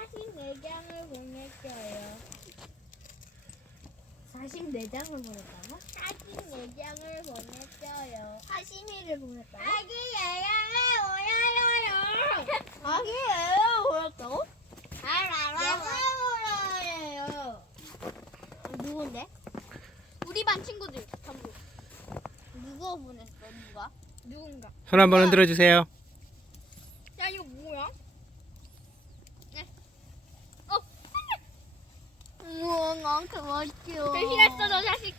44장을 보냈어요. 44장을 보냈다고? 44장을 보냈어요. 42를 보냈다고? 44장을 보냈어요. 아기예요 보냈다고? 내가 보내요. 누군데? 우리 반 친구들 전부. 누가 보냈어? 누가? 누군가. 손 한번 흔들어 주세요. 야, 이거 뭐야? 우와 나한테 멋져. 배신했어, 너 자식.